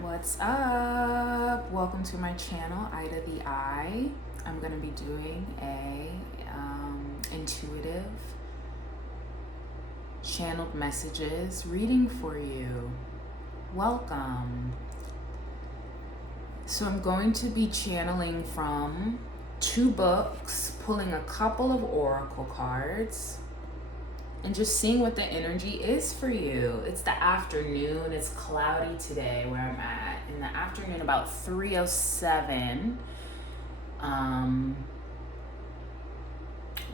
What's up? Welcome to my channel, idatheeye. I'm going to be doing a intuitive channeled messages reading for you. Welcome. So I'm going to be channeling from 2 books, pulling a couple of oracle cards, and just seeing what the energy is for you. It's the afternoon. It's cloudy today where I'm at. In the afternoon, about 3:07,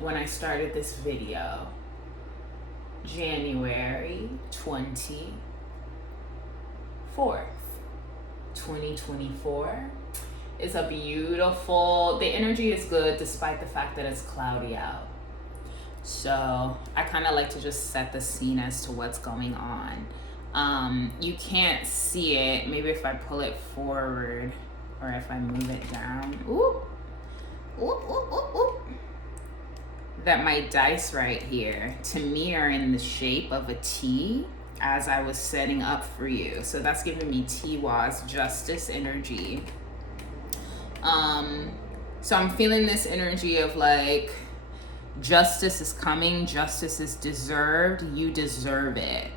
when I started this video, January 24th, 2024. It's a beautiful, the energy is good despite the fact that it's cloudy out. So I kind of like to just set the scene as to what's going on. You can't see it. Maybe if I pull it forward or if I move it down. Ooh. Ooh, ooh, ooh, ooh. That my dice right here, to me, are in the shape of a T as I was setting up for you. So that's giving me Tiwa's justice energy. So I'm feeling this energy of like, justice is coming, justice is deserved, you deserve it.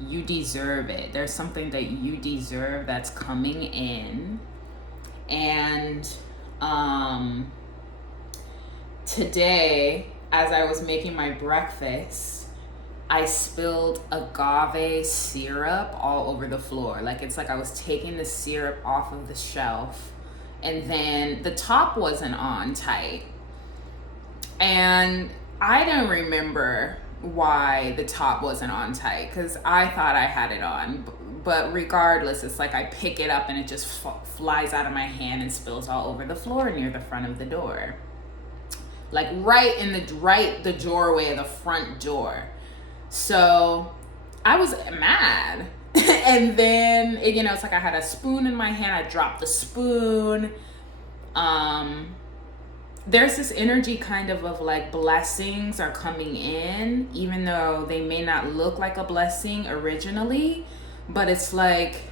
You deserve it. There's something that you deserve that's coming in. And today, as I was making my breakfast, I spilled agave syrup all over the floor. Like, it's like I was taking the syrup off of the shelf, and then the top wasn't on tight. And I don't remember why the top wasn't on tight, because I thought I had it on. But regardless, it's like I pick it up and it just flies out of my hand and spills all over the floor near the front of the door. Like right in the doorway of the front door. So I was mad. And then, it's like I had a spoon in my hand. I dropped the spoon. There's this energy kind of like blessings are coming in, even though they may not look like a blessing originally, but it's like,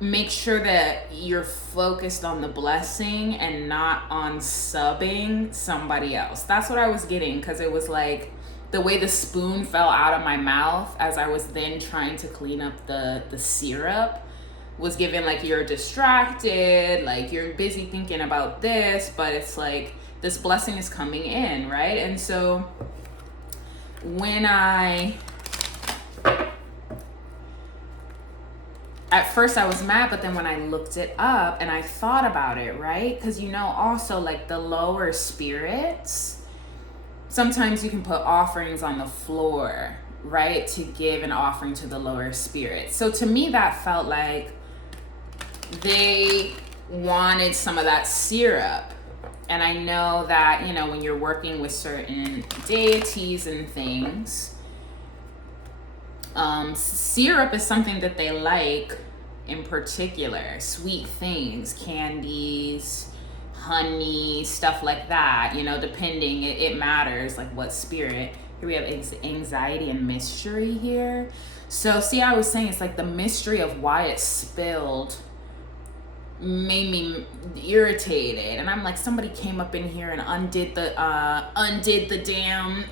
make sure that you're focused on the blessing and not on subbing somebody else. That's what I was getting, because it was like the way the spoon fell out of my mouth as I was then trying to clean up the syrup was given like you're distracted, like you're busy thinking about this, but it's like this blessing is coming in, right? And so when at first I was mad, but then when I looked it up and I thought about it, right? Because also like the lower spirits, sometimes you can put offerings on the floor, right? To give an offering to the lower spirits. So to me, that felt like they wanted some of that syrup. And I know that, when you're working with certain deities and things, syrup is something that they like in particular. Sweet things, candies, honey, stuff like that, depending, it matters like what spirit. Here we have anxiety and mystery here. So see, I was saying it's like the mystery of why it spilled made me irritated, and I'm like, somebody came up in here and undid the damn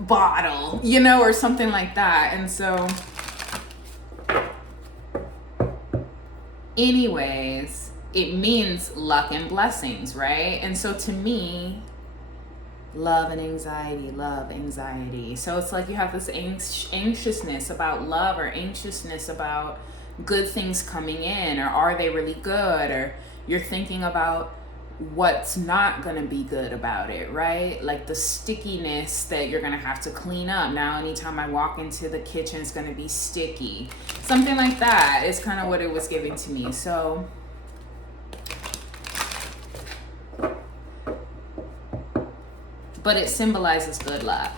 bottle, or something like that. And so anyways, it means luck and blessings, right? And so to me, love and anxiety. So it's like you have this anxiousness about love, or anxiousness about good things coming in, or are they really good, or you're thinking about what's not gonna be good about it, right? Like the stickiness that you're gonna have to clean up. Now anytime I walk into the kitchen, it's gonna be sticky. Something like that is kind of what it was giving to me. So but it symbolizes good luck.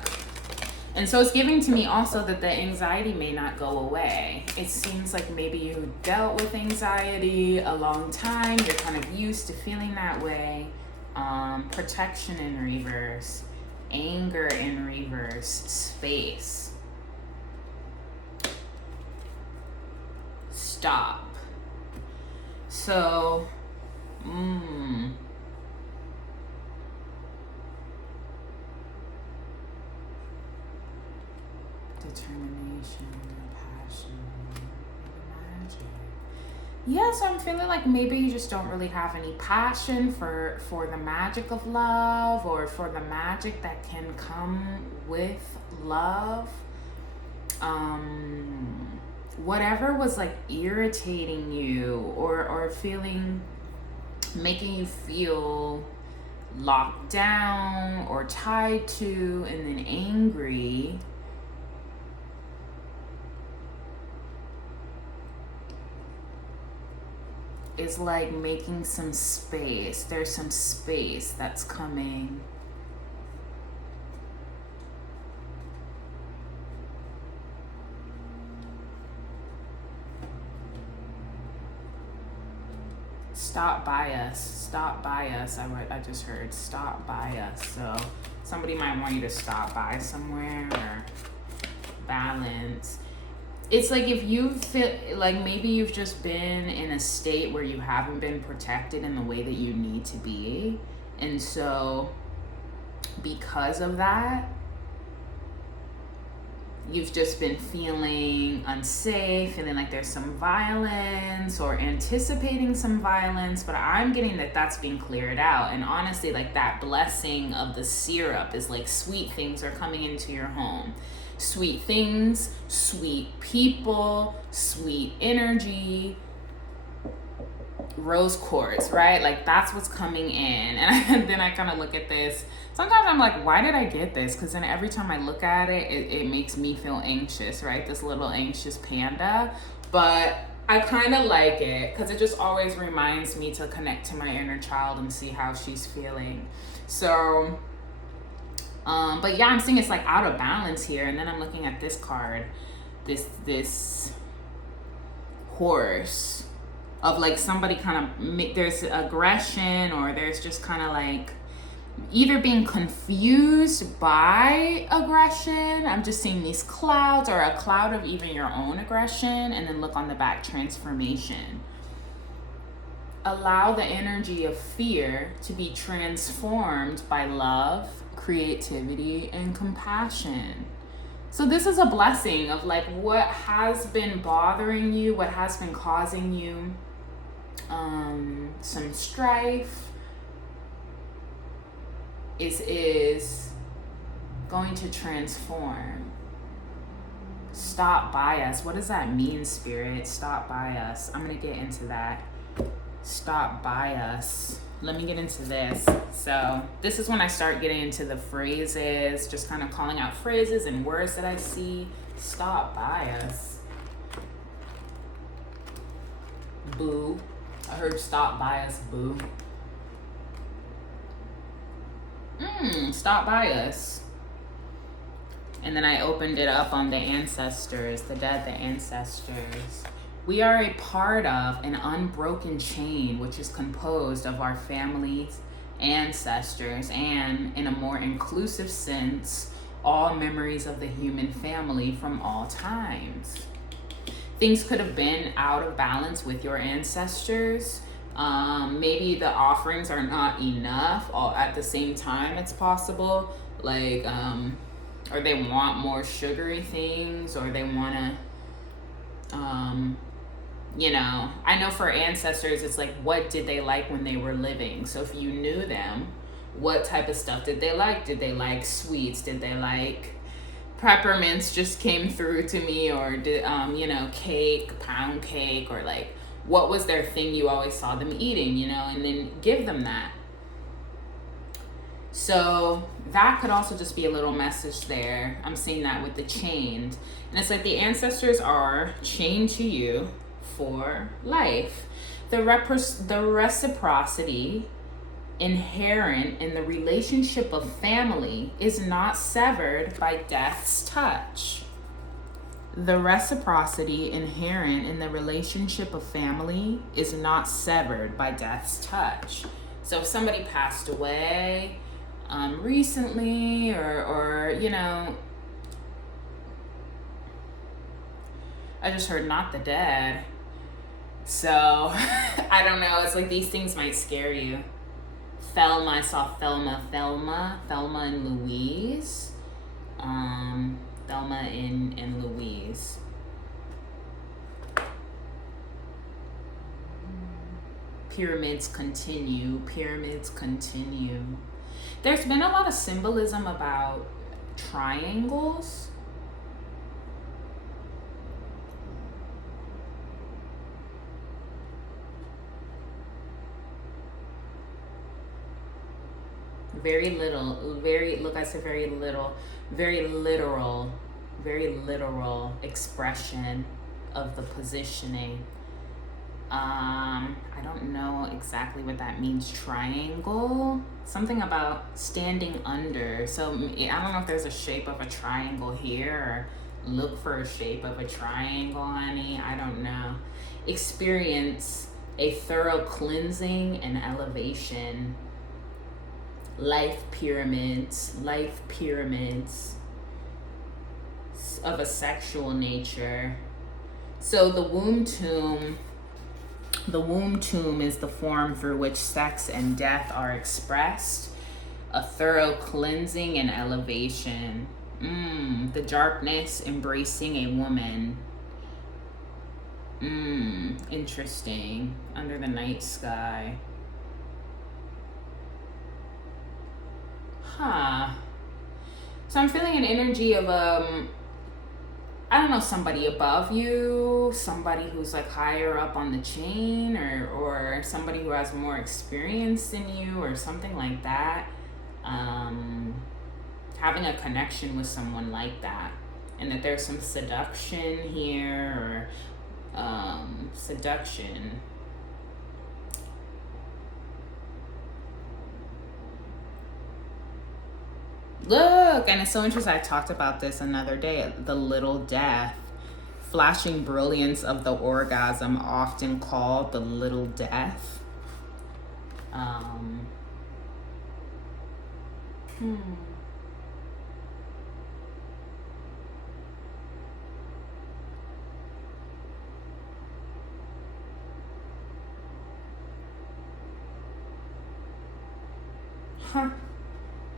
And so it's giving to me also that the anxiety may not go away. It seems like maybe you dealt with anxiety a long time. You're kind of used to feeling that way. Protection in reverse, anger in reverse, space. stop. So, determination, passion, magic. Yeah, so I'm feeling like maybe you just don't really have any passion for the magic of love, or for the magic that can come with love. Whatever was like irritating you, or making you feel locked down or tied to and then angry, is like making some space. There's some space that's coming. Stop by us. Stop by us. I just heard stop by us. So somebody might want you to stop by somewhere, or balance. It's like if you feel like maybe you've just been in a state where you haven't been protected in the way that you need to be. And so because of that, you've just been feeling unsafe, feeling like there's some violence, or anticipating some violence. But I'm getting that that's being cleared out. And honestly, like that blessing of the syrup is like sweet things are coming into your home. Sweet things, sweet people, sweet energy, rose quartz, right? Like that's what's coming in. And then I kind of look at this. Sometimes I'm like, why did I get this? Because then every time I look at it, it makes me feel anxious, right? This little anxious panda. But I kind of like it because it just always reminds me to connect to my inner child and see how she's feeling. So, but yeah, I'm seeing it's like out of balance here. And then I'm looking at this card, this horse of like somebody kind of, there's aggression, or there's just kind of like either being confused by aggression. I'm just seeing these clouds, or a cloud of even your own aggression. And then look on the back, transformation. Allow the energy of fear to be transformed by love, creativity, and compassion. So this is a blessing of like what has been bothering you, what has been causing you some strife is going to transform. Stop by us. What does that mean, Spirit? Stop by us. I'm gonna get into that. Stop by us. Let me get into this. So this is when I start getting into the phrases, just kind of calling out phrases and words that I see. Stop by us. Boo. I heard stop by us, boo. Stop by us. And then I opened it up on the ancestors, the dead, the ancestors. We are a part of an unbroken chain, which is composed of our families, ancestors, and in a more inclusive sense, all memories of the human family from all times. Things could have been out of balance with your ancestors. Maybe the offerings are not enough all at the same time. It's possible, like, or they want more sugary things, or they want to, you know, I know for ancestors, it's like, what did they like when they were living? So if you knew them, what type of stuff did they like? Did they like sweets? Did they like peppermints just came through to me, or did, you know, cake, pound cake, or like, what was their thing you always saw them eating, you know, and then give them that. So that could also just be a little message there. I'm seeing that with the chained. And it's like the ancestors are chained to you for life. The reciprocity inherent in the relationship of family is not severed by death's touch. The reciprocity inherent in the relationship of family is not severed by death's touch. So if somebody passed away recently, or you know, I just heard not the dead. So I don't know. It's like these things might scare you. Thelma, I saw Thelma and Louise. Thelma and Louise. Pyramids continue. There's been a lot of symbolism about triangles. Very little, very literal expression of the positioning. I don't know exactly what that means. Triangle, something about standing under. So I don't know if there's a shape of a triangle here, or look for a shape of a triangle, honey. I don't know. Experience a thorough cleansing and elevation. Life pyramids of a sexual nature. So the womb tomb is the form through which sex and death are expressed. A thorough cleansing and elevation. The darkness embracing a woman. Interesting. Under the night sky. So I'm feeling an energy of I don't know, somebody above you, somebody who's like higher up on the chain, or somebody who has more experience than you, or something like that. Having a connection with someone like that, and that there's some seduction here, or seduction. Look, and it's so interesting. I talked about this another day. The little death, flashing brilliance of the orgasm, often called the little death.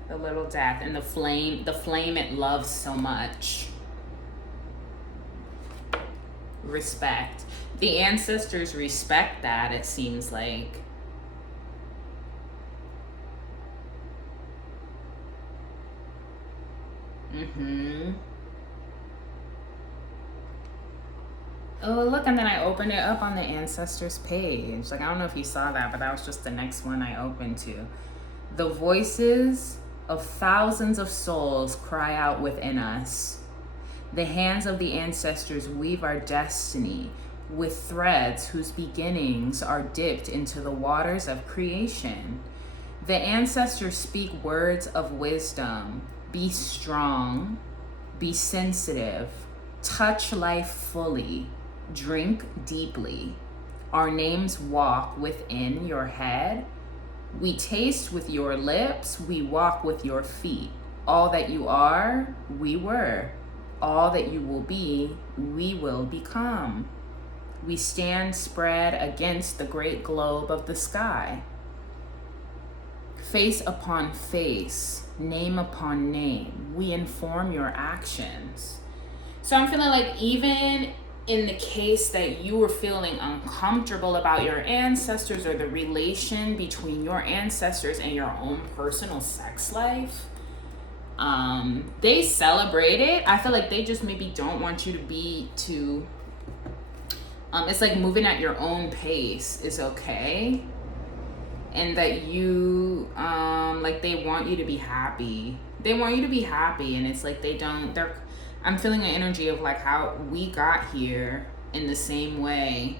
The little death, and the flame it loves so much. Respect. The ancestors respect that, it seems like. Oh, look, and then I opened it up on the ancestors page. Like, I don't know if you saw that, but that was just the next one I opened to. The voices of thousands of souls cry out within us. The hands of the ancestors weave our destiny with threads whose beginnings are dipped into the waters of creation. The ancestors speak words of wisdom. Be strong, be sensitive, touch life fully, drink deeply. Our names walk within your head. We taste with your lips, we walk with your feet. All that you are, we were. All that you will be, we will become. We stand spread against the great globe of the sky. Face upon face, name upon name, we inform your actions. So I'm feeling like even in the case that you were feeling uncomfortable about your ancestors, or the relation between your ancestors and your own personal sex life, they celebrate it. I feel like they just maybe don't want you to be too, it's like moving at your own pace is okay. And that you, like they want you to be happy. They want you to be happy, and it's like I'm feeling an energy of like how we got here in the same way.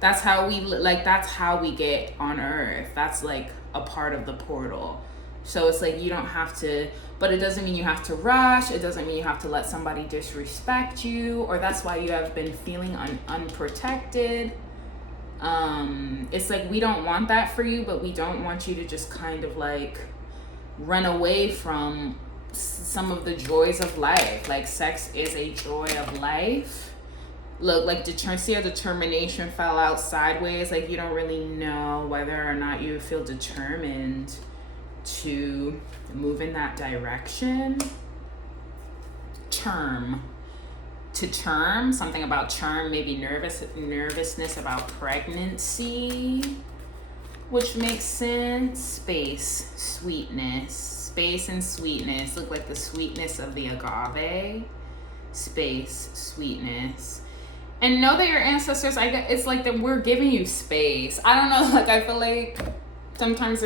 That's how we get on Earth. That's like a part of the portal. So it's like you don't have to, but it doesn't mean you have to rush. It doesn't mean you have to let somebody disrespect you, or that's why you have been feeling unprotected. It's like we don't want that for you, but we don't want you to just kind of like run away from some of the joys of life. Like sex is a joy of life. Look, like see how determination fell out sideways? Like you don't really know whether or not you feel determined to move in that direction. Term. Something about term, maybe nervousness about pregnancy, which makes sense. Space, and sweetness. Look like the sweetness of the agave. Space, sweetness. And know that your ancestors, it's like that we're giving you space. I don't know, like I feel like sometimes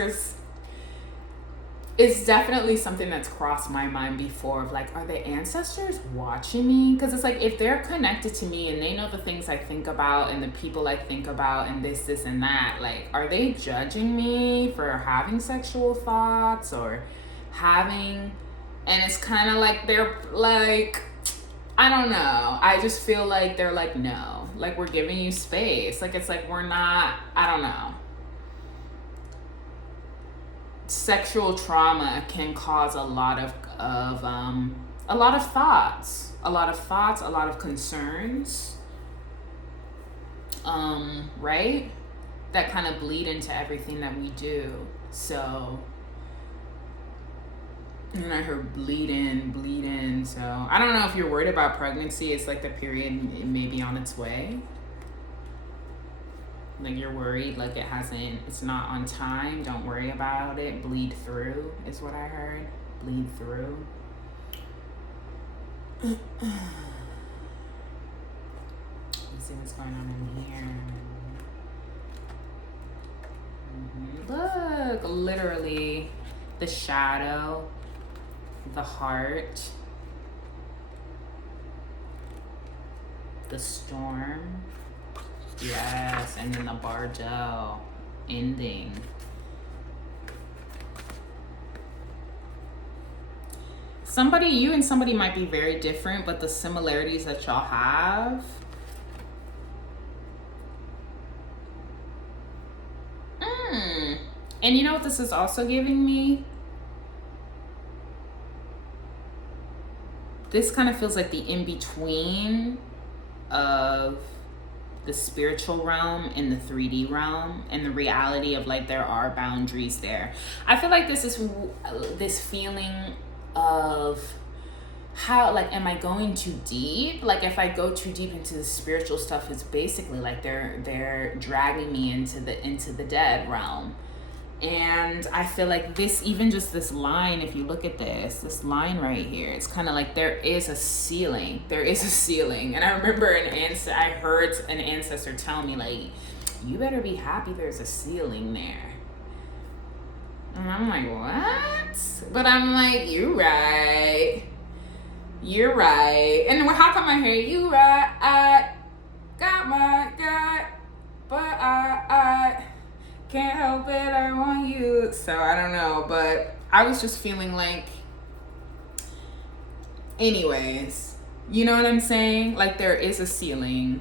it's definitely something that's crossed my mind before of like, are the ancestors watching me? Because it's like, if they're connected to me and they know the things I think about and the people I think about and this and that, like, are they judging me for having sexual thoughts or having, and it's kind of like, they're like, I don't know. I just feel like they're like, no, like we're giving you space. Like, it's like, we're not, I don't know. Sexual trauma can cause a lot of thoughts, a lot of concerns, right? That kind of bleed into everything that we do. So, and I heard bleed in. So I don't know if you're worried about pregnancy. It's like the period may be on its way. Like you're worried, like it's not on time. Don't worry about it. Bleed through is what I heard. Bleed through. Let's see what's going on in here. Look, literally the shadow, the heart, the storm. Yes, and then the Bargel ending. You and somebody might be very different, but the similarities that y'all have. And you know what this is also giving me? This kind of feels like the in-between of the spiritual realm and the 3D realm, and the reality of like there are boundaries there. I feel like this is this feeling of how, like, am I going too deep? Like if I go too deep into the spiritual stuff, it's basically like they're dragging me into the dead realm. And I feel like this, even just this line, if you look at this line right here, it's kind of like there is a ceiling. And I remember I heard an ancestor tell me, like, you better be happy there's a ceiling there. And I'm like, what? But I'm like, you're right. And how come I hear you right? I got my God, but I can't help it, I want you. So I don't know, but I was just feeling like, anyways, you know what I'm saying? Like there is a ceiling.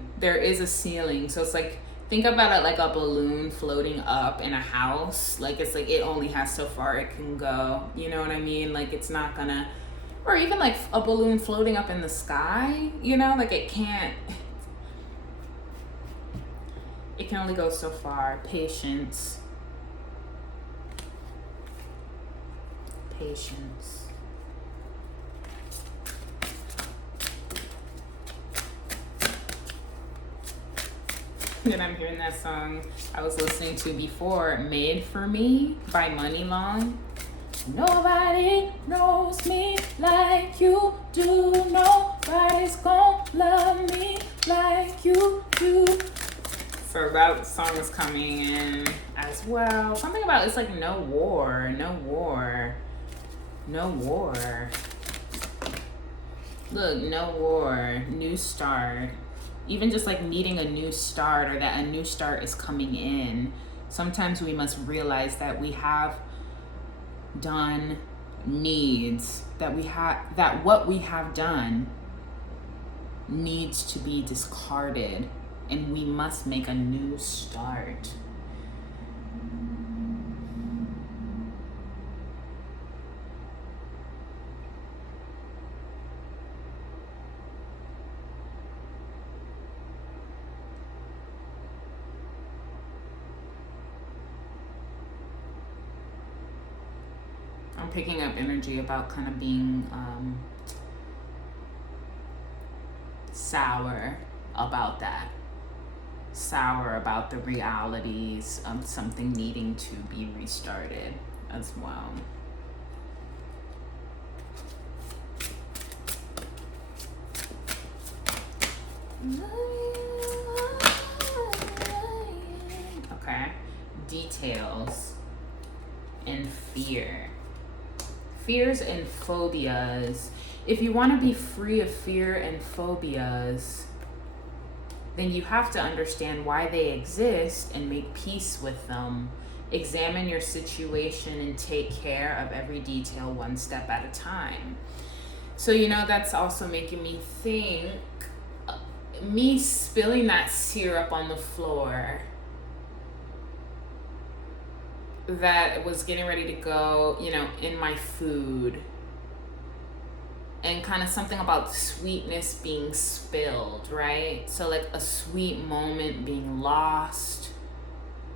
So it's like, think about it like a balloon floating up in a house. Like it's like it only has so far it can go. You know what I mean? Like it's not gonna, or even like a balloon floating up in the sky, you know, like it can only go so far. Patience. And I'm hearing that song I was listening to before, Made for Me by Money Long. Nobody knows me like you do. Nobody's gonna love me like you do. So that song is coming in as well. Something about, it's like no war. Look, no war, new start. Even just like needing a new start, or that a new start is coming in. Sometimes we must realize that we have done needs, that what we have done needs to be discarded, and we must make a new start. picking up energy about kind of being sour about that. Sour about the realities of something needing to be restarted as well. Okay, details and fear. Fears and phobias. If you want to be free of fear and phobias, then you have to understand why they exist and make peace with them. Examine your situation and take care of every detail one step at a time. So, you know, that's also making me think, me spilling that syrup on the floor that was getting ready to go, you know, in my food, and kind of something about sweetness being spilled, right? So like a sweet moment being lost,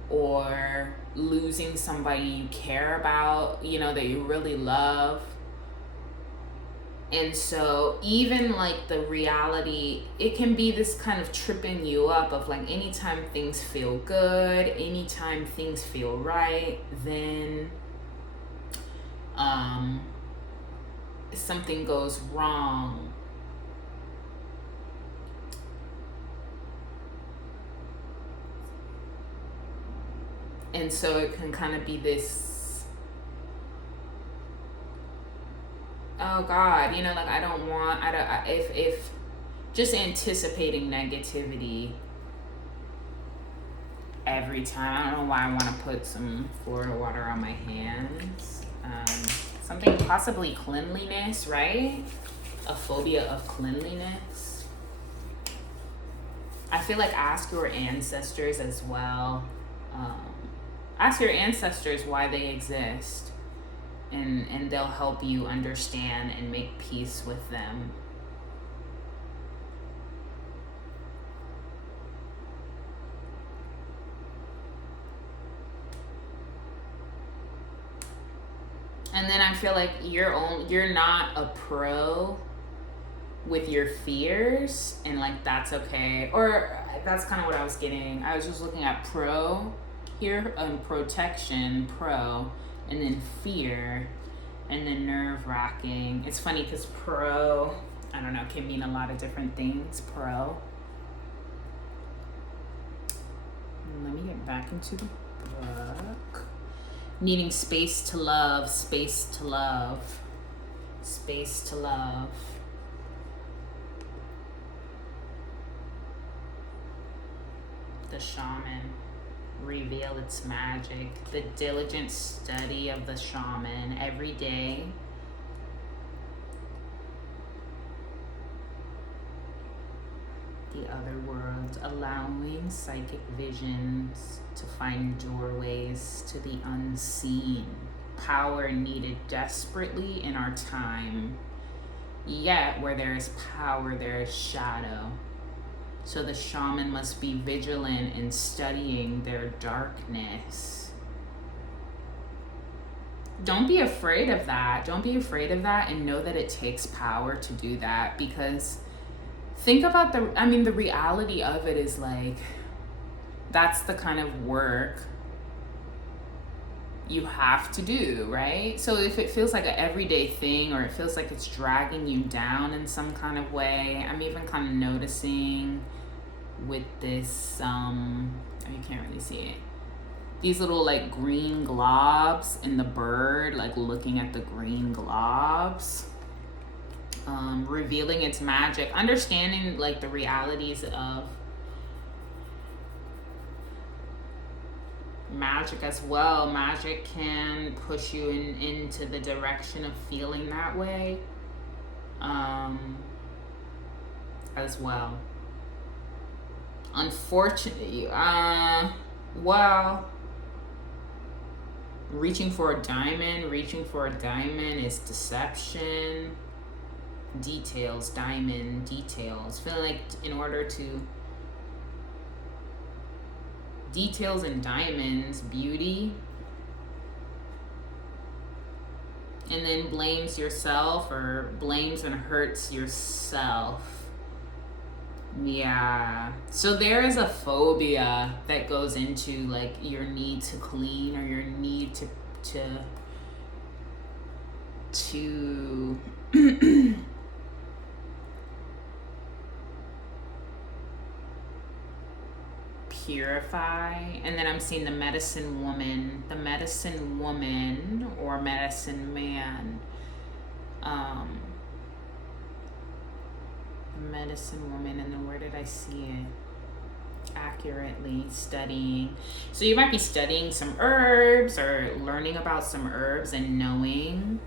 or losing somebody you care about, you know, that you really love. And so even like the reality, it can be this kind of tripping you up of like, anytime things feel good, anytime things feel right, then something goes wrong. And so it can kind of be this, oh God, you know, like if just anticipating negativity every time. I don't know why I want to put some Florida water on my hands. Something possibly cleanliness, right? A phobia of cleanliness. I feel like ask your ancestors as well. Ask your ancestors why they exist, and they'll help you understand and make peace with them. And then I feel like you're not a pro with your fears, and like that's okay. Or that's kind of what I was getting. I was just looking at pro here, protection, pro, and then fear, and then nerve-wracking. It's funny because pro, I don't know, can mean a lot of different things. Pro. Let me get back into the book. Needing space to love, space to love, space to love. The shaman, reveal its magic. The diligent study of the shaman every day. The other world, allowing psychic visions to find doorways to the unseen. Power needed desperately in our time. Yet where there is power, there is shadow. So the shaman must be vigilant in studying their darkness. Don't be afraid of that. Don't be afraid of that, and know that it takes power to do that, because think about the reality of it is like, that's the kind of work you have to do, right? So if it feels like an everyday thing, or it feels like it's dragging you down in some kind of way, I'm even kind of noticing with this, you can't really see it, these little like green globs, and the bird like looking at the green globs. Revealing its magic, understanding like the realities of magic as well. Magic can push you into the direction of feeling that way as well. Unfortunately, well, reaching for a diamond is deception. Details, diamond details. Feeling like in order to, details and diamonds, beauty And then blames yourself or blames and hurts yourself. Yeah. So there is a phobia that goes into like your need to clean or your need to purify. And then I'm seeing the medicine woman or medicine man. Medicine woman, and then where did I see it accurately? Studying. So you might be studying some herbs or learning about some herbs and knowing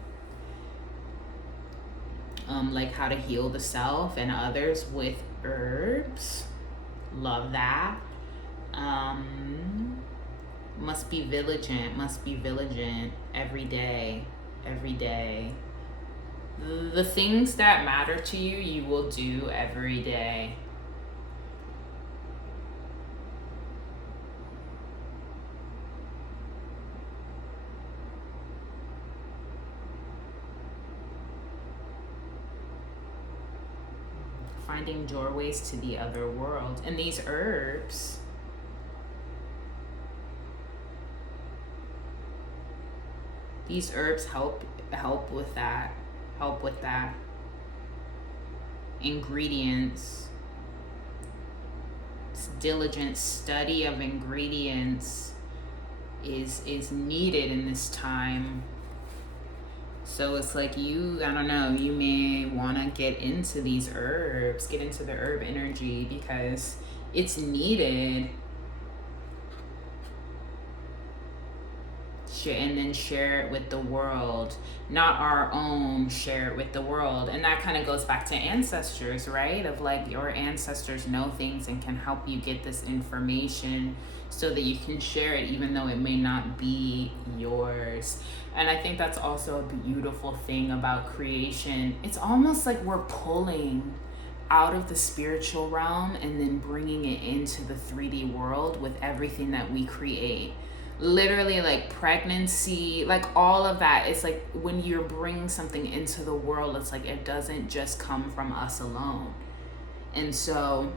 like how to heal the self and others with herbs. Love that. Must be vigilant every day. The things that matter to you, you will do every day. Finding doorways to the other world. And these herbs, help with that. Ingredients. Diligent study of ingredients is needed in this time. So it's like you may want to get into these herbs, get into the herb energy because it's needed. And then share it with the world, not our own, share it with the world. And that kind of goes back to ancestors, right? Of like your ancestors know things and can help you get this information so that you can share it even though it may not be yours. And I think that's also a beautiful thing about creation. It's almost like we're pulling out of the spiritual realm and then bringing it into the 3D world with everything that we create. Literally, like pregnancy, like all of that. It's like when you're bringing something into the world, it's like it doesn't just come from us alone. And so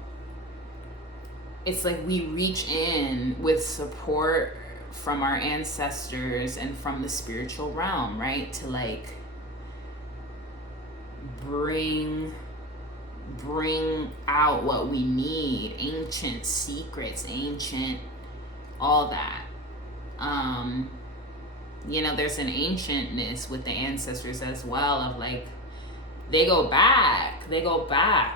it's like we reach in with support from our ancestors and from the spiritual realm, right? To like bring out what we need, ancient secrets, ancient all that. There's an ancientness with the ancestors as well of like, they go back,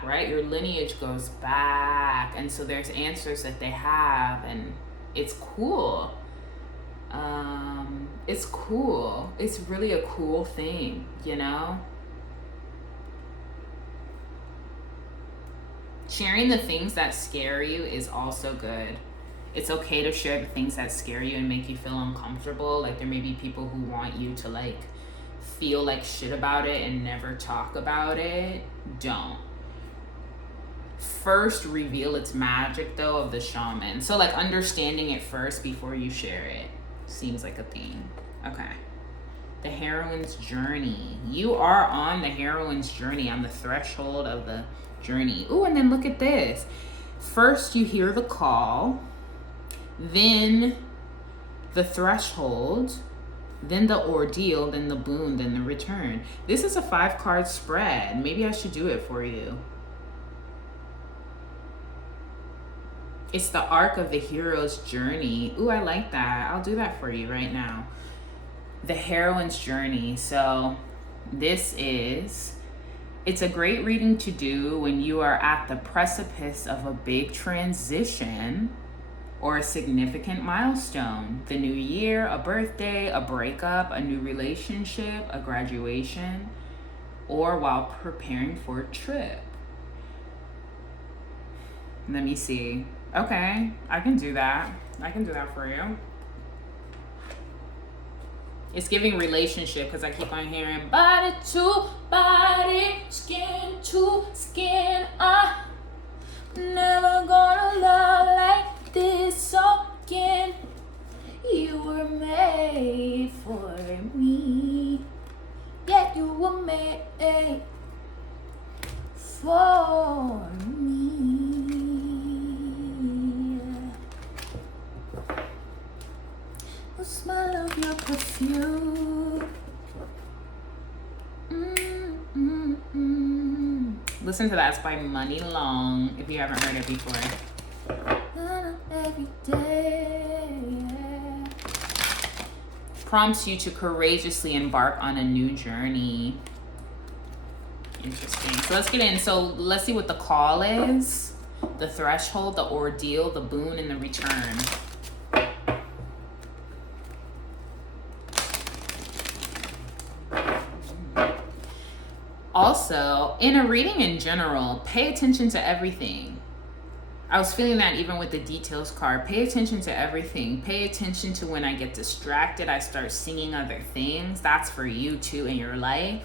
right? Your lineage goes back. And so there's answers that they have, and it's cool. It's cool. It's really a cool thing, Sharing the things that scare you is also good. It's okay to share the things that scare you and make you feel uncomfortable. Like there may be people who want you to like feel like shit about it and never talk about it. Don't. First reveal its magic though of the shaman. So like understanding it first before you share it seems like a theme. Okay. The heroine's journey. You are on the heroine's journey, on the threshold of the journey. Ooh, and then look at this. First you hear the call, then the threshold, then the ordeal, then the boon, then the return. This is a 5-card spread. Maybe I should do it for you. It's the arc of the hero's journey. Ooh, I like that. I'll do that for you right now. The heroine's journey. So it's a great reading to do when you are at the precipice of a big transition or a significant milestone. The new year, a birthday, a breakup, a new relationship, a graduation, or while preparing for a trip. Let me see. Okay, I can do that. I can do that for you. It's giving relationship because I keep on hearing body to body, skin to skin. I'm never gonna love like this again. You were made for me. me, for me. The smell of your perfume. Listen to that. It's by Money Long, if you haven't heard it before. Every day. Prompts you to courageously embark on a new journey. Interesting. So let's get in. So let's see what the call is, the threshold, the ordeal, the boon, and the return. Also, in a reading in general, pay attention to everything. I was feeling that even with the details card. Pay attention to everything. Pay attention to when I get distracted, I start singing other things. That's for you too in your life.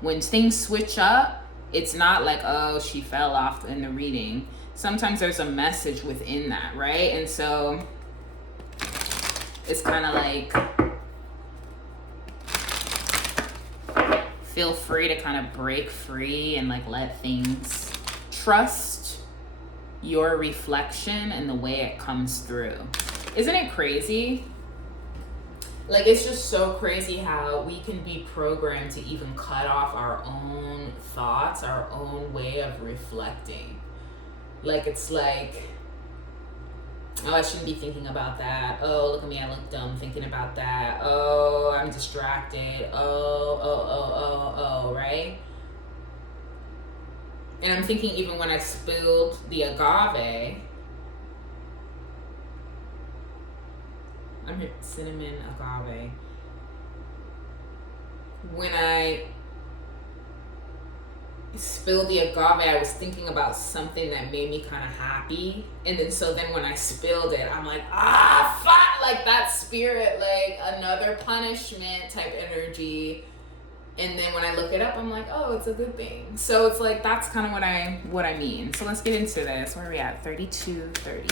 When things switch up, it's not like, oh, she fell off in the reading. Sometimes there's a message within that, right? And so it's kind of like, feel free to kind of break free and like let things, trust your reflection and the way it comes through. Isn't it crazy? Like, it's just so crazy how we can be programmed to even cut off our own thoughts, our own way of reflecting. Like, it's like, oh, I shouldn't be thinking about that. Oh, look at me, I look dumb thinking about that. Oh, I'm distracted. Oh, right? And I'm thinking even when I spilled the agave, I'm here, cinnamon agave. When I spilled the agave, I was thinking about something that made me kind of happy. And then when I spilled it, I'm like, fuck, like that spirit, like another punishment type energy. And then when I look it up, I'm like, oh, it's a good thing. So it's like, that's kind of what I mean. So let's get into this. Where are we at? 32:30.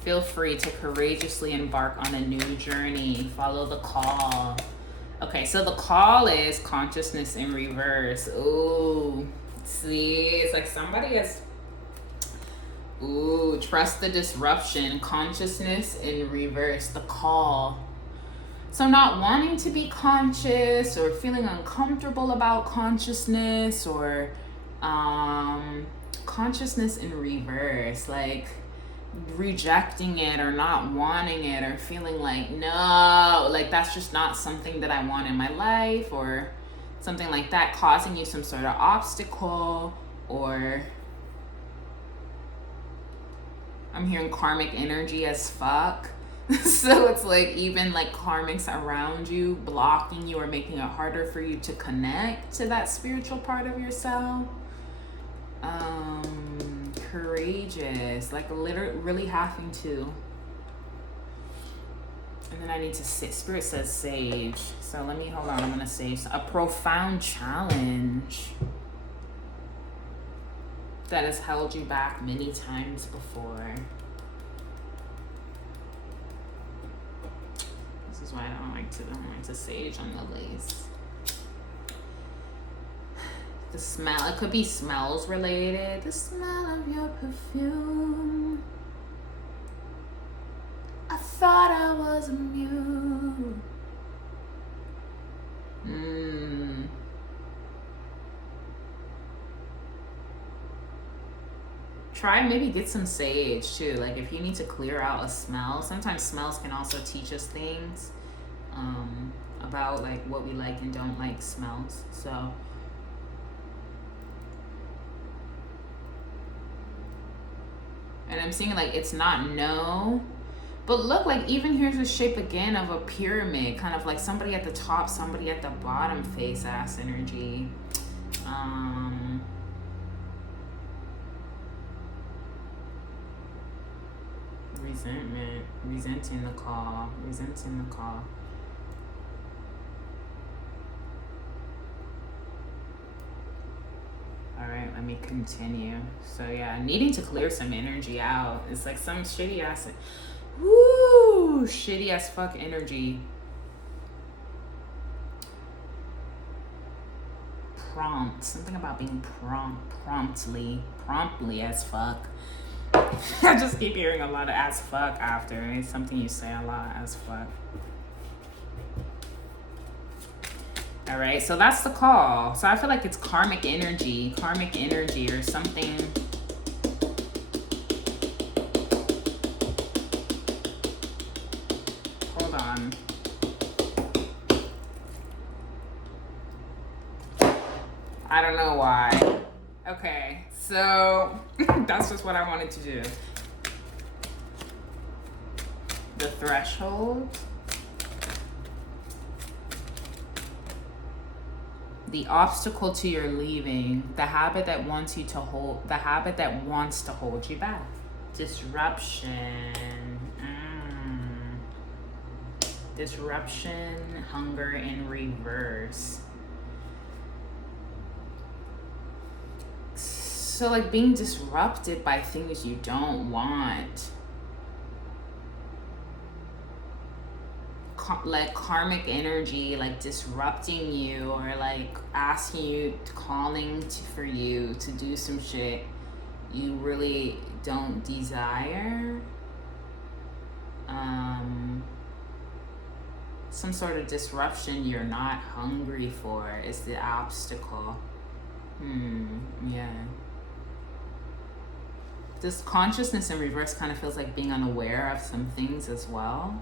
Feel free to courageously embark on a new journey. Follow the call. Okay, so the call is consciousness in reverse. Ooh, see, it's like somebody has, ooh, trust the disruption. Consciousness in reverse, the call. So not wanting to be conscious or feeling uncomfortable about consciousness or consciousness in reverse, like rejecting it or not wanting it or feeling like, no, like that's just not something that I want in my life or something like that, causing you some sort of obstacle. Or I'm hearing karmic energy as fuck. So it's like even like karmics around you blocking you or making it harder for you to connect to that spiritual part of yourself. Courageous, like really having to. And then I need to sit. Spirit says sage. So let me, hold on, I'm gonna sage. A profound challenge that has held you back many times before. This is why I don't like to sage on the lace. The smell, it could be smells related. The smell of your perfume. I thought I was immune. Try maybe get some sage too. Like if you need to clear out a smell, sometimes smells can also teach us things about like what we like and don't like smells. So and I'm seeing like it's not no, but look, like even here's a shape again of a pyramid, kind of like somebody at the top, somebody at the bottom, face ass energy. Resentment, resenting the call. All right, let me continue. So yeah, needing to clear some energy out. It's like some shitty ass. Woo! Shitty as fuck energy. Prompt. Something about being promptly as fuck. I just keep hearing a lot of as fuck after. It's something you say a lot, as fuck. All right, so that's the call. So I feel like it's karmic energy or something. Hold on. I don't know why. Okay, so that's just what I wanted to do. The threshold. The obstacle to your leaving, the habit that wants to hold you back. Disruption. Disruption, hunger in reverse. So like being disrupted by things you don't want. Like karmic energy, like disrupting you, or like asking you, for you to do some shit you really don't desire. Some sort of disruption you're not hungry for is the obstacle. Yeah. This consciousness in reverse kind of feels like being unaware of some things as well.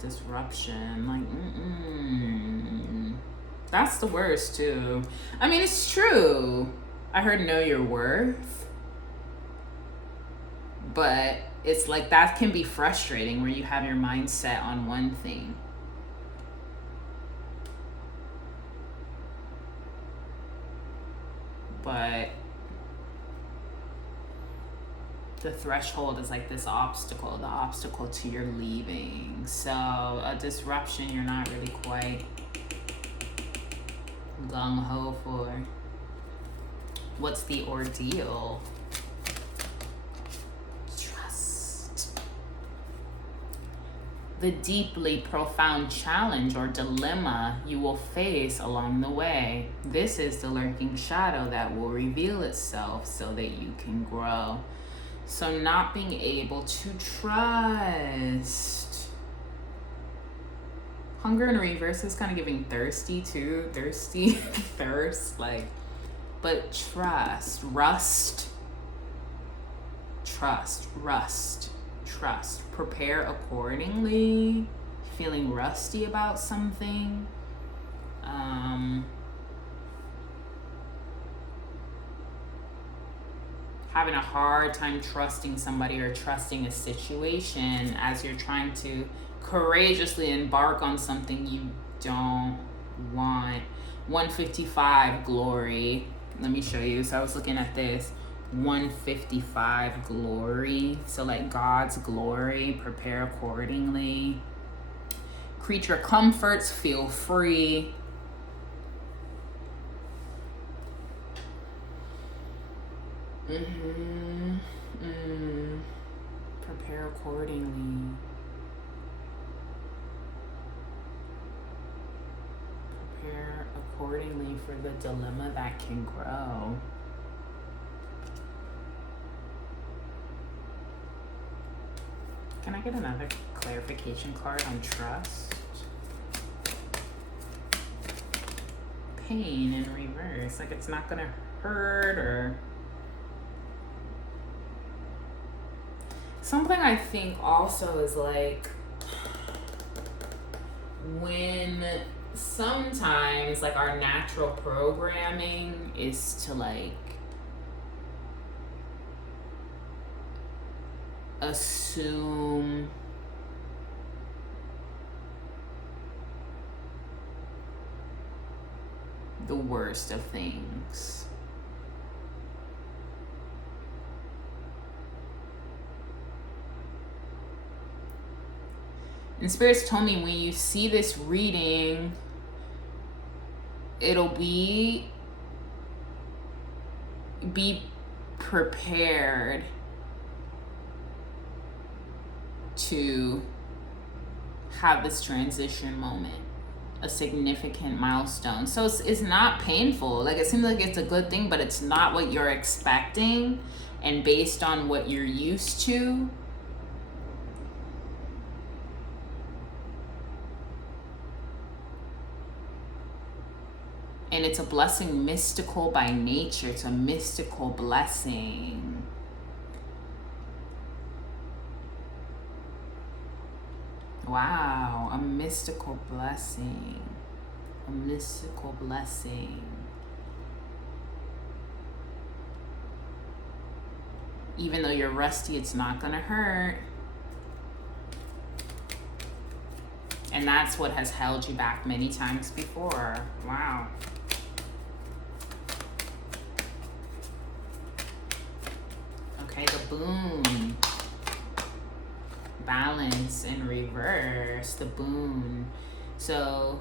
Disruption, like that's the worst too. I mean, it's true. I heard know your worth, but it's like that can be frustrating where you have your mind set on one thing. But the threshold is like this obstacle, the obstacle to your leaving. So a disruption you're not really quite gung-ho for. What's the ordeal? Trust. The deeply profound challenge or dilemma you will face along the way. This is the lurking shadow that will reveal itself so that you can grow. So not being able to trust. Hunger in reverse is kind of giving thirsty too. Thirsty, thirst, like, but trust, rust. Prepare accordingly. Feeling rusty about something. Having a hard time trusting somebody or trusting a situation as you're trying to courageously embark on something you don't want. 155 glory. Let me show you. So I was looking at this. 155 glory. So like God's glory. Prepare accordingly. Creature comforts. Feel free. Prepare accordingly. Prepare accordingly for the dilemma that can grow. Can I get another clarification card on trust? Pain in reverse. Like it's not gonna hurt or... Something I think also is like when sometimes like our natural programming is to like assume the worst of things. And spirits told me when you see this reading, it'll be prepared to have this transition moment, a significant milestone. So it's not painful. Like, it seems like it's a good thing, but it's not what you're expecting, and based on what you're used to. And it's a blessing, mystical by nature. It's a mystical blessing. Wow, a mystical blessing. A mystical blessing. Even though you're rusty, it's not gonna hurt. And that's what has held you back many times before. Wow. Okay, the boon. Balance in reverse, the boon. So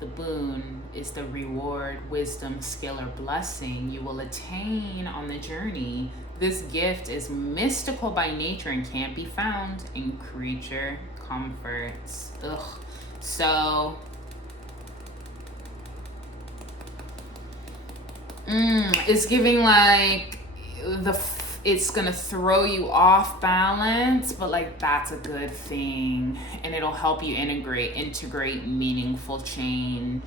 the boon is the reward, wisdom, skill, or blessing you will attain on the journey. This gift is mystical by nature and can't be found in creature comforts. Ugh. So it's giving like it's gonna throw you off balance, but like that's a good thing, and it'll help you integrate meaningful change.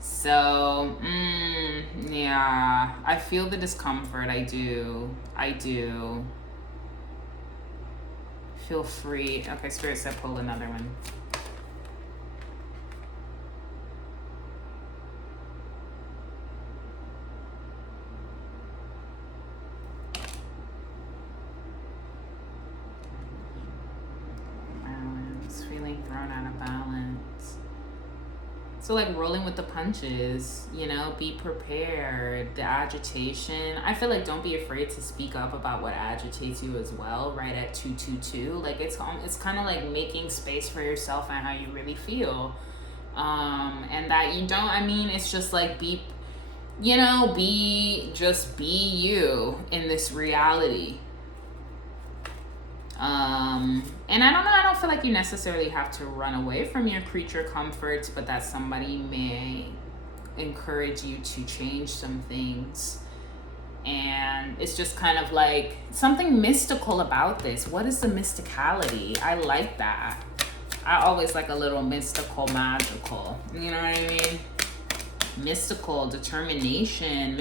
So yeah, I feel the discomfort. I do feel free. Okay, Spirit said pull another one. So like rolling with the punches, you know, be prepared. The agitation, I feel like don't be afraid to speak up about what agitates you as well, right at 222. Like it's kind of like making space for yourself and how you really feel. And that you don't, I mean, it's just like be you in this reality. And I don't feel like you necessarily have to run away from your creature comforts, but that somebody may encourage you to change some things. And it's just kind of like something mystical about this. What is the mysticality? I like that. I always like a little mystical, magical. You know what I mean? Mystical determination,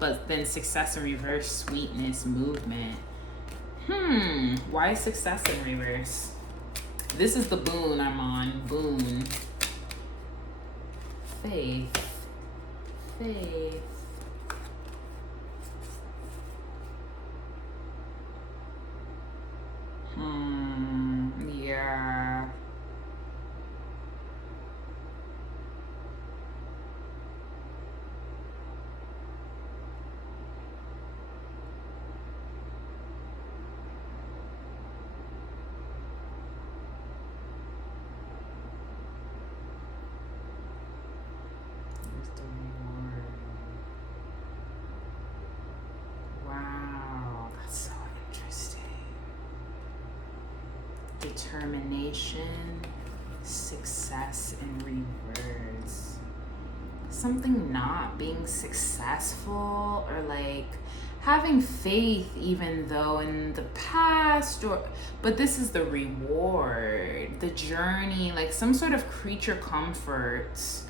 but then success in reverse, sweetness, movement. Why success in reverse? This is the boon I'm on. Boon. Faith. Yeah. Determination, success in reverse. Something not being successful, or like having faith even though in the past, but this is the reward, the journey, like some sort of creature comforts.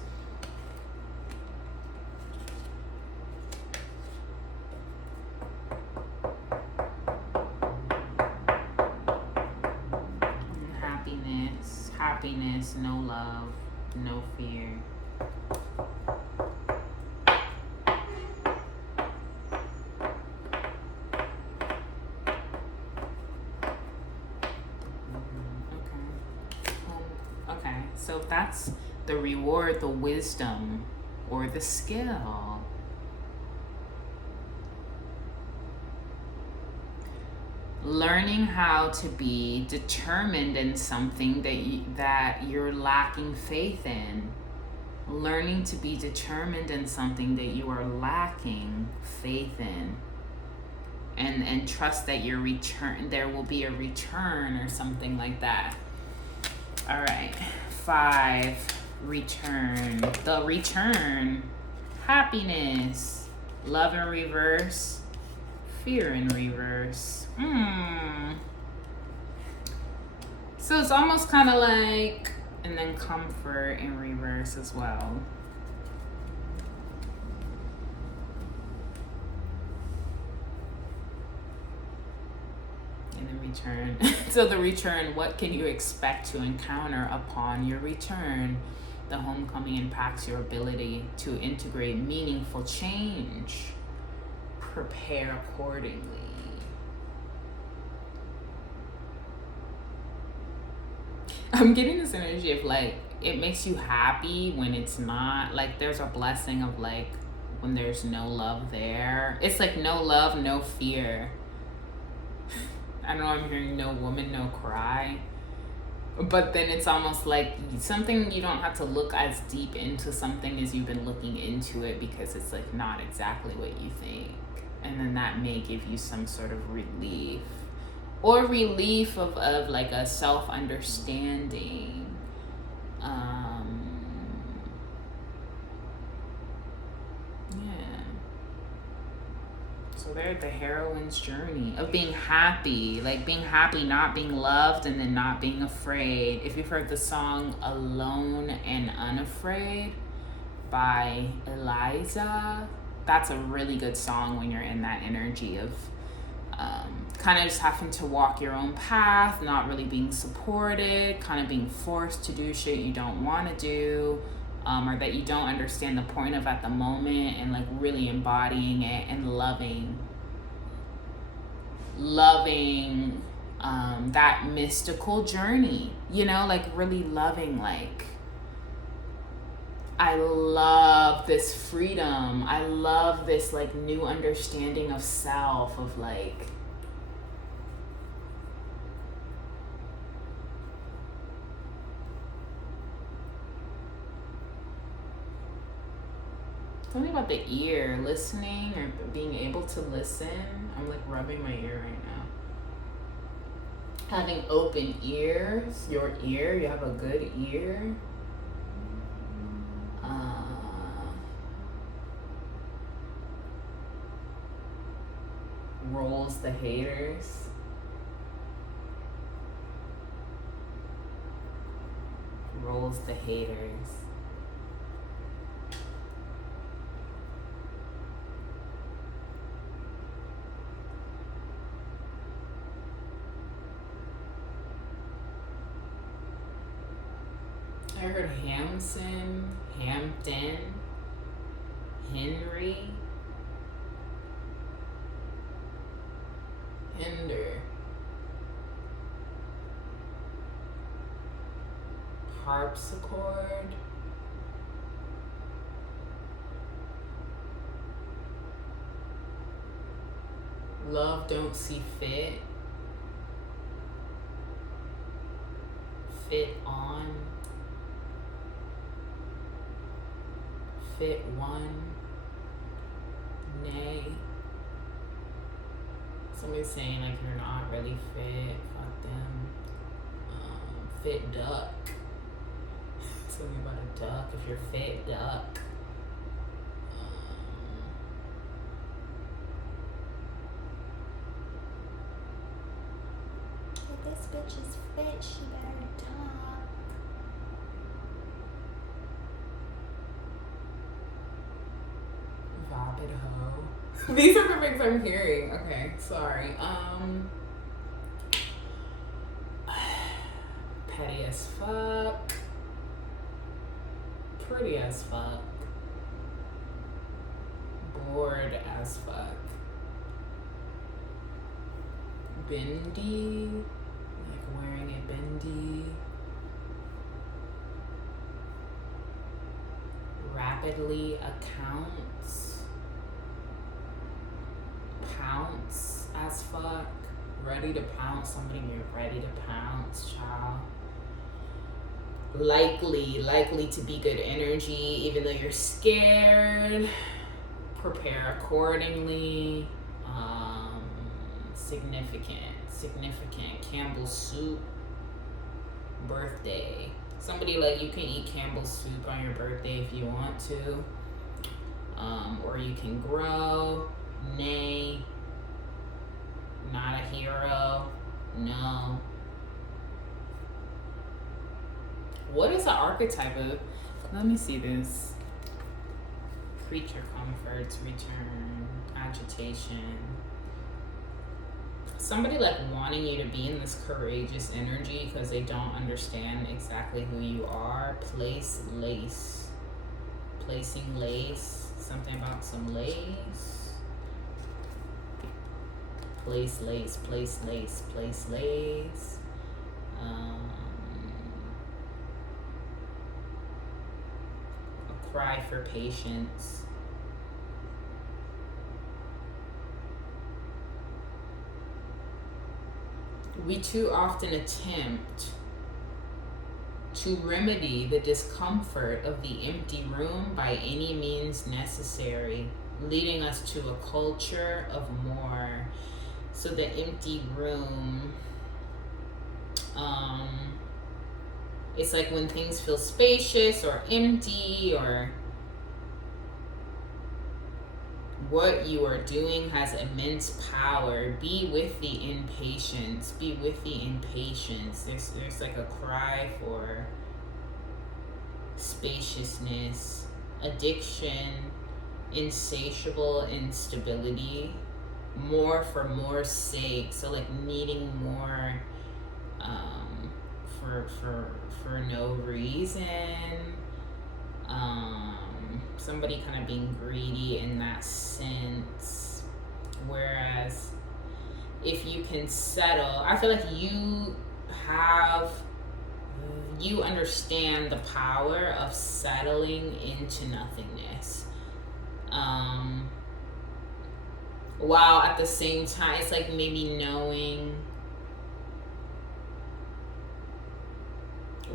Happiness, no love, no fear. Okay, so that's the reward, the wisdom, or the skill. Learning how to be determined in something that you're lacking faith in. Learning to be determined in something that you are lacking faith in. and trust that your return, there will be a return or something like that. All right, 5, return. The return, happiness, love in reverse, fear in reverse. So it's almost kind of like, and then comfort in reverse as well. And then return. So the return, what can you expect to encounter upon your return? The homecoming impacts your ability to integrate meaningful change. Prepare accordingly. I'm getting this energy of like, it makes you happy when it's not. Like there's a blessing of like, when there's no love there. It's like no love, no fear. I know I'm hearing no woman, no cry. But then it's almost like something, you don't have to look as deep into something as you've been looking into it, because it's like not exactly what you think. And then that may give you some sort of relief. Or relief of like a self-understanding. So they're the heroine's journey of being happy, like being happy, not being loved, and then not being afraid. If you've heard the song Alone and Unafraid by Eliza, that's a really good song when you're in that energy of kind of just having to walk your own path, not really being supported, kind of being forced to do shit you don't want to do, or that you don't understand the point of at the moment, and like really embodying it and loving that mystical journey, you know, like really loving, like, I love this freedom, I love this like new understanding of self, of like, something about the ear, listening or being able to listen. I'm like rubbing my ear right now. Having open ears, your ear, you have a good ear. Rolls the haters. Rolls the haters. I heard Hampton, Henry, Hinder, harpsichord, love don't see fit, fit on, fit one, nay. Somebody's saying like you're not really fit, fuck them. Fit duck. Something about a duck, if you're fit, duck. If this bitch is fit, she better talk. Vapid hoe. These are the things I'm hearing. Okay, sorry. Petty as fuck. Pretty as fuck. Bored as fuck. Bendy. Like wearing a bendy. Rapidly accounts. Pounce as fuck. Ready to pounce. Somebody you're ready to pounce, child. Likely to be good energy, even though you're scared. Prepare accordingly. significant. Campbell's soup, birthday. Somebody like, you can eat Campbell's soup on your birthday if you want to. Or you can grow. Nay. Not a hero. No. What is the archetype of? Let me see this. Creature comforts, return, agitation. Somebody like wanting you to be in this courageous energy because they don't understand exactly who you are. Place lace. Placing lace. Something about some lace. Place lace, place lace, place lace. A cry for patience. We too often attempt to remedy the discomfort of the empty room by any means necessary, leading us to a culture of more. So the empty room, it's like when things feel spacious or empty, or what you are doing has immense power. Be with the impatience. Be with the impatience. There's like a cry for spaciousness, addiction, insatiable instability, more for more's sake. So like needing more for no reason. Somebody kind of being greedy in that sense. Whereas if you can settle, I feel like you understand the power of settling into nothingness. While at the same time, it's like maybe knowing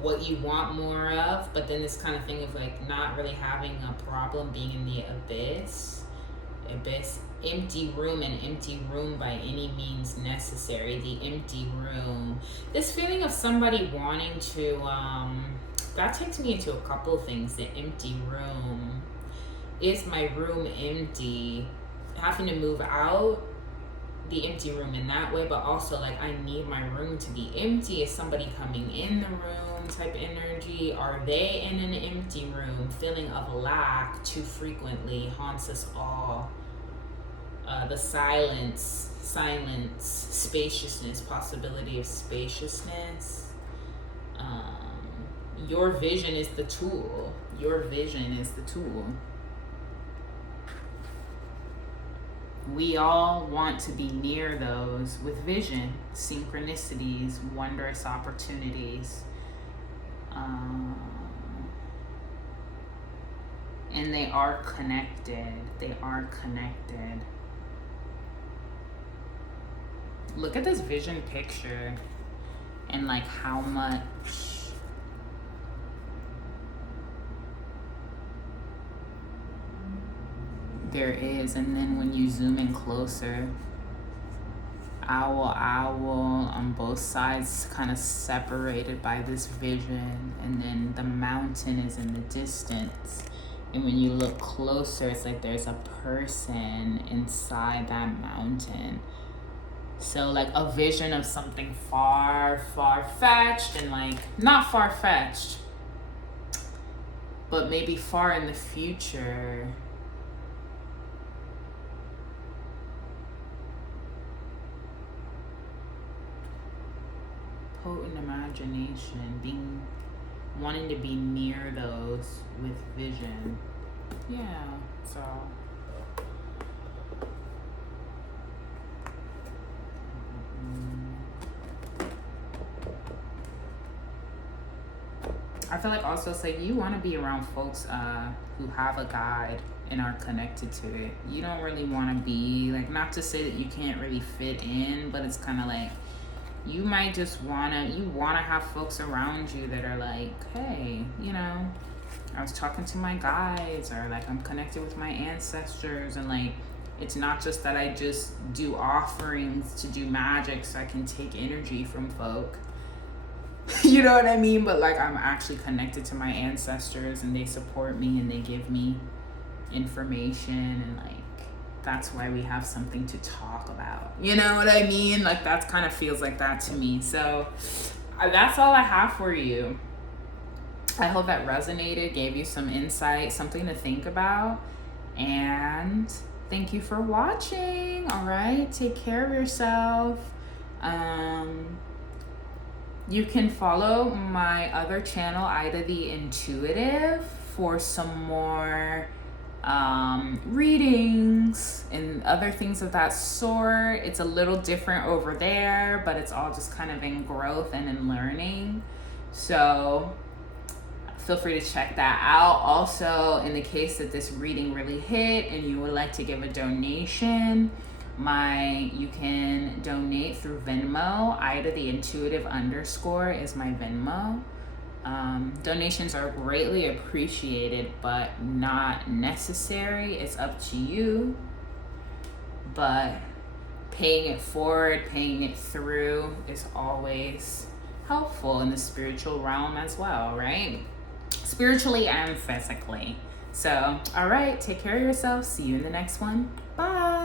what you want more of, but then this kind of thing of like not really having a problem being in the abyss, empty room, and empty room by any means necessary. The empty room, this feeling of somebody wanting to, that takes me into a couple of things. The empty room, is my room empty? Having to move out the empty room in that way, but also like I need my room to be empty. Is somebody coming in the room type energy? Are they in an empty room? Feeling of lack too frequently haunts us all. The silence, spaciousness, possibility of spaciousness. Your vision is the tool. Your vision is the tool. We all want to be near those with vision, synchronicities, wondrous opportunities. And they are connected. They are connected. Look at this vision picture and like how much there is. And then when you zoom in closer, owl on both sides, kind of separated by this vision, and then the mountain is in the distance. And when you look closer, it's like there's a person inside that mountain. So like a vision of something far-fetched, and like not far-fetched, but maybe far in the future. Potent imagination, wanting to be near those with vision. Yeah, so I feel like also it's like you want to be around folks who have a guide and are connected to it. You don't really want to be like, not to say that you can't really fit in, but it's kind of like you might just wanna have folks around you that are like, hey, you know, I was talking to my guides, or like I'm connected with my ancestors, and like It's not just that I just do offerings to do magic so I can take energy from folk. You know what I mean? But like, I'm actually connected to my ancestors, and they support me and they give me information, and like, that's why we have something to talk about. You know what I mean? Like, that kind of feels like that to me. So that's all I have for you. I hope that resonated, gave you some insight, something to think about. And thank you for watching. All right, take care of yourself. You can follow my other channel, idatheintuitive, for some more readings and other things of that sort. It's a little different over there, but it's all just kind of in growth and in learning. So feel free to check that out. Also, in the case that this reading really hit and you would like to give a donation, you can donate through Venmo. idatheintuitive _ is my Venmo. Donations are greatly appreciated, but not necessary. It's up to you. But paying it forward, paying it through is always helpful in the spiritual realm as well, right? Spiritually and physically. So, all right, take care of yourself. See you in the next one. Bye.